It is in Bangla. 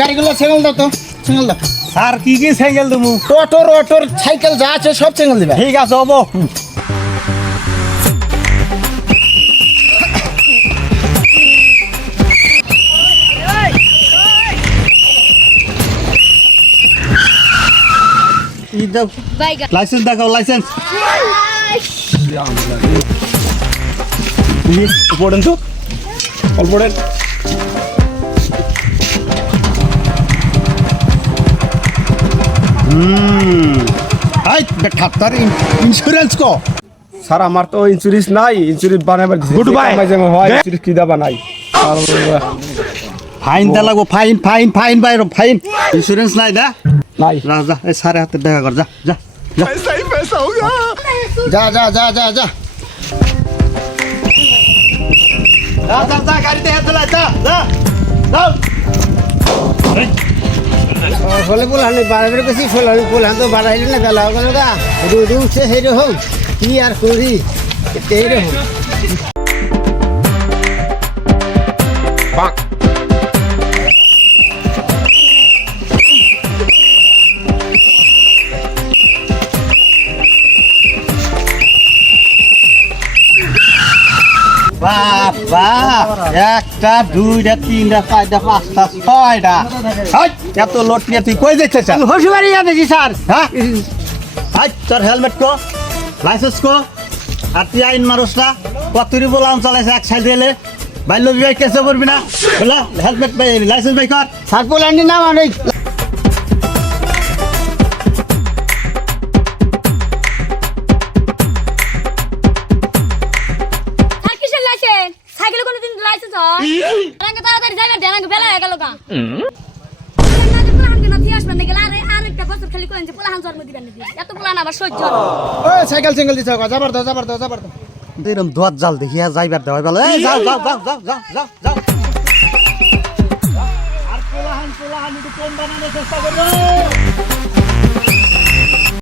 গাড়িগুলো সিঙ্গেল দাও তো, সিঙ্গেল দাও। স্যার কি কি সাইকেল দেবো? টোটো রোটোর সাইকেল যা আছে সব সিঙ্গেল দিবে। ঠিক আছে হবো। লাইসেন্স দেখাও, লাইসেন্স পড়েন তো, অল্প পড়েন। ইন্স্যুরেন্স কো স্যার আমার তো ইন্স্যুরেন্স নাই, ইন্স্যুরেন্স বানাবার Good bye. ইন্স্যুরেন্স কি দাবা নাই। ফাইন দা লাগবো, ফাইন ফাইন ফাইন বাইরো ফাইন। ইন্স্যুরেন্স নাই দা নাই যা যা, এই সারে হাতে দেখা কর, যা যা যা যা যা যা যা যা। যা যা যা, গাড়িতে হাত দিলা, যা যা যাও। ফলে পোলাহানি বাড়াবার বেশি ফলানি পোলাহান তো বাড়াইলে না বেলা গেল গা রুডি উঠছে সেই রকম কি আর করি এই রকম। বাবা, একটা দুইটা তিনটা চারটা পাঁচটা ছয়টা। হাই, এত লোড নিয়ে তুই কই যাচ্ছিস? হসুবাড়ি যাবেছি স্যার। হ্যাঁ হাই, তোর হেলমেট কো, লাইসেন্স কো, আর তুই আইন মানুষ না, কতরি বলাম চালাইছে এক সাইড এলে বাল্য বিবাহ কেসে করবি না, বলা হেলমেট লাইসেন্স বাই কর। স্যার পোলাহানি নাম অনেক সাইকেলে কোনোদিন লাইসেন্স হয় রাঙ্গে তাড়াতাড়ি যাবেন ঢেরাঙ্গে বেলা হয়ে গেল গা পোলাহানকে না দিয়ে আসবেন নাকি আরেকটা বছর খালি করেন যে পোলাহান জন্ম দিবেন নাকি এত পোলাহান আবার সহ্য ওই সাইকেল সিঙ্গেল দিছ যাবার দাও যাবার দাও যাবার দাও। এরকম ধোয়ার জাল দেখিয়া যাইবার দেওয়া ভালো। এই যাও যাও যাও যাও যাও যাও যাও। আর পোলাহান একটু কম বানানোর চেষ্টা করবে।